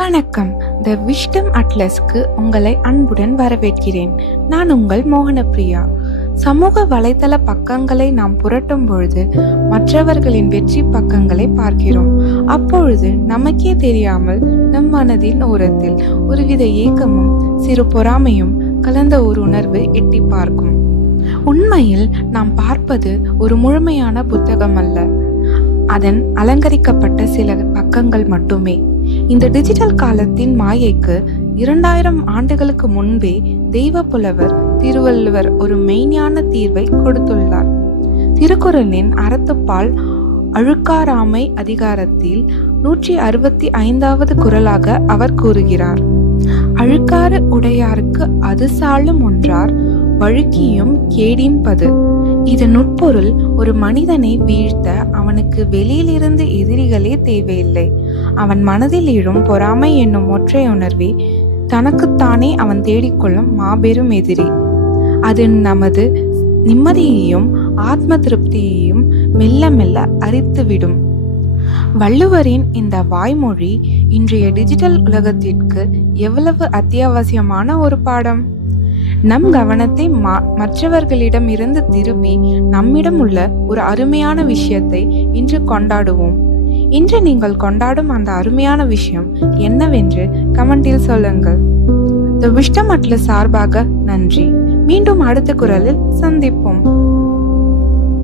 வணக்கம். த விஷ்டம் அட்லஸ்க்கு உங்களை அன்புடன் வரவேற்கிறேன். நான் உங்கள் மோகனப்பிரியா. சமூக வலைதள பக்கங்களை நாம் புரட்டும் பொழுது மற்றவர்களின் வெற்றி பக்கங்களை பார்க்கிறோம். அப்பொழுது நமக்கே தெரியாமல் நம் மனதின் ஓரத்தில் ஒருவித ஏக்கமும் சிறு பொறாமையும் கலந்த ஒரு உணர்வு எட்டி பார்க்கும். உண்மையில் நாம் பார்ப்பது ஒரு முழுமையான புத்தகம் அல்ல அதன் அலங்கரிக்கப்பட்ட சில பக்கங்கள் மட்டுமே. இந்த டிஜிட்டல் காலத்தின் மாயைக்கு இரண்டாயிரம் ஆண்டுகளுக்கு முன்பே தெய்வ புலவர் திருவள்ளுவர் ஒரு மெய்ஞான தீர்வை கொடுத்துள்ளார். திருக்குறளின் அறத்துப்பால் அழுக்காராமை அதிகாரத்தில் நூற்றி அறுபத்தி ஐந்தாவது குரலாக அவர் கூறுகிறார். அழுக்காறு உடையாருக்கு அது சாலும் ஒன்றார் வழுக்கியும் கேடின்பது. இதன் உட்பொருள் ஒரு மனிதனை வீழ்த்த அவனுக்கு வெளியிலிருந்து எதிரிகளே தேவையில்லை. அவன் மனதில் எழும் பொறாமை என்னும் ஒற்றை உணர்வே தனக்குத்தானே அவன் தேடிக்கொள்ளும் மாபெரும் எதிரி. அது நமது நிம்மதியையும் ஆத்ம திருப்தியையும் மெல்ல மெல்ல அரித்துவிடும். வள்ளுவரின் இந்த வாய்மொழி இன்றைய டிஜிட்டல் உலகத்திற்கு எவ்வளவு அத்தியாவசியமான ஒரு பாடம்? நம் கவனத்தை மற்றவர்களிடம் இருந்து திருப்பி நம்மிடம் உள்ள ஒரு அருமையான விஷயத்தை இன்று கொண்டாடுவோம். இன்று நீங்கள் கொண்டாடும் அந்த அருமையான விஷயம் என்னவென்று கமெண்டில் சொல்லுங்கள். த விஷ்டம் அட்ல சார்பாக நன்றி. மீண்டும் அடுத்த குரலில் சந்திப்போம்.